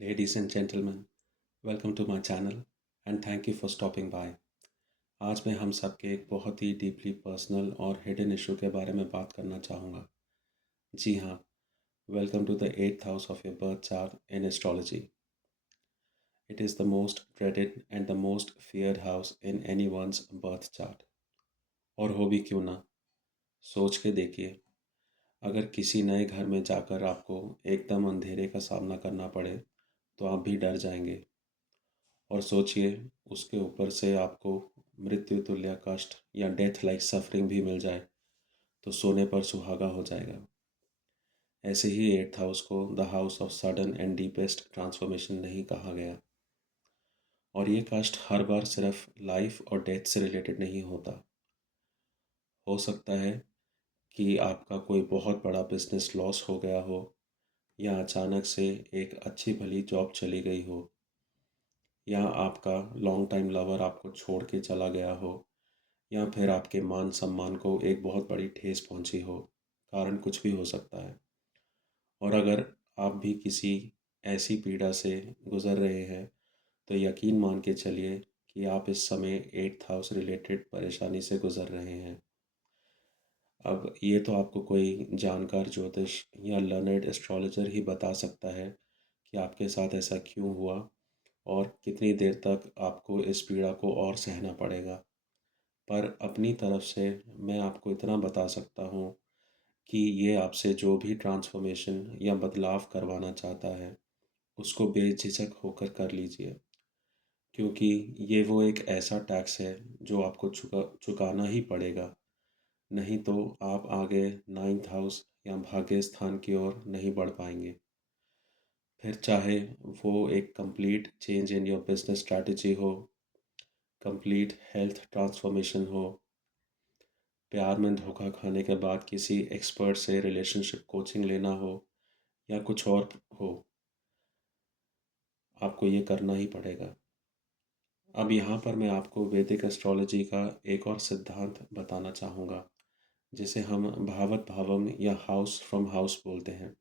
Ladies and gentlemen, welcome to my channel and thank you for stopping by. आज मैं हम सब के एक बहुत ही डीपली पर्सनल और हिडन इशू के बारे में बात करना चाहूँगा। जी हाँ, welcome to the 8th house of your birth chart in astrology. It is the most dreaded and the most feared house in anyone's birth chart. और हो भी क्यों ना, सोच के देखिए, अगर किसी नए घर में जाकर आपको एकदम अंधेरे का सामना करना पड़े तो आप भी डर जाएंगे। और सोचिए, उसके ऊपर से आपको मृत्यु तुल्य कष्ट या डेथ लाइक सफरिंग भी मिल जाए तो सोने पर सुहागा हो जाएगा। ऐसे ही एट्थ हाउस को the house of sudden and deepest transformation नहीं कहा गया। और ये कष्ट हर बार सिर्फ लाइफ और डेथ से रिलेटेड नहीं होता। हो सकता है कि आपका कोई बहुत बड़ा बिजनेस लॉस हो गया हो, या अचानक से एक अच्छी भली जॉब चली गई हो, या आपका लॉन्ग टाइम लवर आपको छोड़ के चला गया हो, या फिर आपके मान सम्मान को एक बहुत बड़ी ठेस पहुंची हो। कारण कुछ भी हो सकता है। और अगर आप भी किसी ऐसी पीड़ा से गुजर रहे हैं तो यकीन मान के चलिए कि आप इस समय एट्थ हाउस रिलेटेड परेशानी से गुजर रहे हैं। अब ये तो आपको कोई जानकार ज्योतिष या लर्नेड एस्ट्रोलॉजर ही बता सकता है कि आपके साथ ऐसा क्यों हुआ और कितनी देर तक आपको इस पीड़ा को और सहना पड़ेगा। पर अपनी तरफ से मैं आपको इतना बता सकता हूँ कि ये आपसे जो भी ट्रांसफॉर्मेशन या बदलाव करवाना चाहता है उसको बेझिझक होकर कर लीजिए। क्योंकि ये वो एक ऐसा टैक्स है जो आपको चुकाना ही पड़ेगा। नहीं तो आप आगे नाइन्थ हाउस या भाग्य स्थान की ओर नहीं बढ़ पाएंगे। फिर चाहे वो एक complete change in your business strategy हो, कंप्लीट हेल्थ ट्रांसफॉर्मेशन हो, प्यार में धोखा खाने के बाद किसी एक्सपर्ट से रिलेशनशिप कोचिंग लेना हो, या कुछ और हो, आपको ये करना ही पड़ेगा। अब यहाँ पर मैं आपको वैदिक एस्ट्रोलॉजी का एक और सिद्धांत बताना चाहूँगा, जिसे हम भावत भावम या हाउस फ्रॉम हाउस बोलते हैं।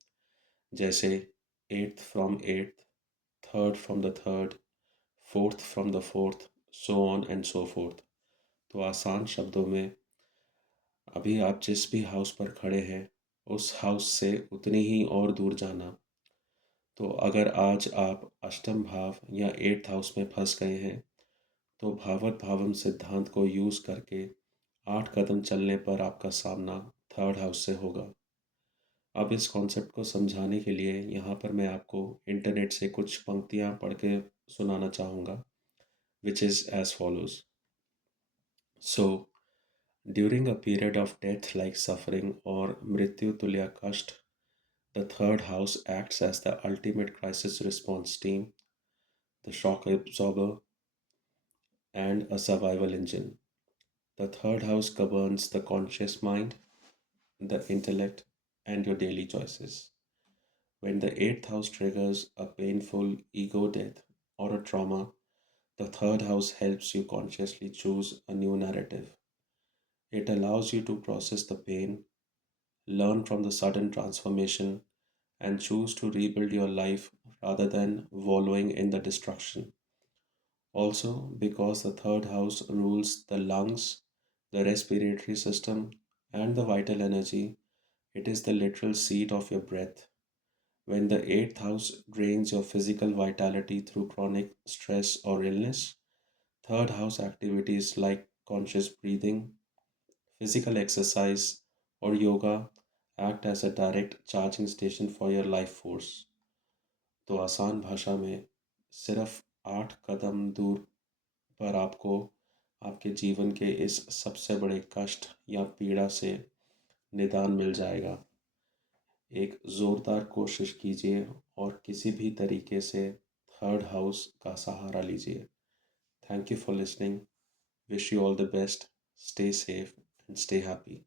जैसे eighth from eighth, third from the third, fourth from the fourth, so on and so fourth. तो आसान शब्दों में, अभी आप जिस भी हाउस पर खड़े हैं उस हाउस से उतनी ही और दूर जाना। तो अगर आज आप अष्टम भाव या एट्थ हाउस में फंस गए हैं तो भावत भावम सिद्धांत को यूज़ करके 8 कदम चलने पर आपका सामना थर्ड हाउस से होगा। अब इस कॉन्सेप्ट को समझाने के लिए यहाँ पर मैं आपको इंटरनेट से कुछ पंक्तियाँ पढ़ के सुनाना चाहूँगा, which is as follows. So during a period of death like suffering और मृत्यु तुल्य कष्ट, the third house acts as the ultimate crisis response team, the shock absorber, and a survival engine. The third house governs the conscious mind, the intellect, and your daily choices. When the eighth house triggers a painful ego death or a trauma, the third house helps you consciously choose a new narrative. It allows you to process the pain, learn from the sudden transformation, and choose to rebuild your life rather than wallowing in the destruction. Also, because the third house rules the lungs, the respiratory system, and the vital energy, it is the literal seat of your breath. When the eighth house drains your physical vitality through chronic stress or illness, third house activities like conscious breathing, physical exercise, or yoga act as a direct charging station for your life force. तो आसान भाषा में, सिर्फ 8 कदम दूर पर आपको आपके जीवन के इस सबसे बड़े कष्ट या पीड़ा से निदान मिल जाएगा। एक ज़ोरदार कोशिश कीजिए और किसी भी तरीके से थर्ड हाउस का सहारा लीजिए। Thank you for listening. Wish you all the best. Stay safe and stay happy.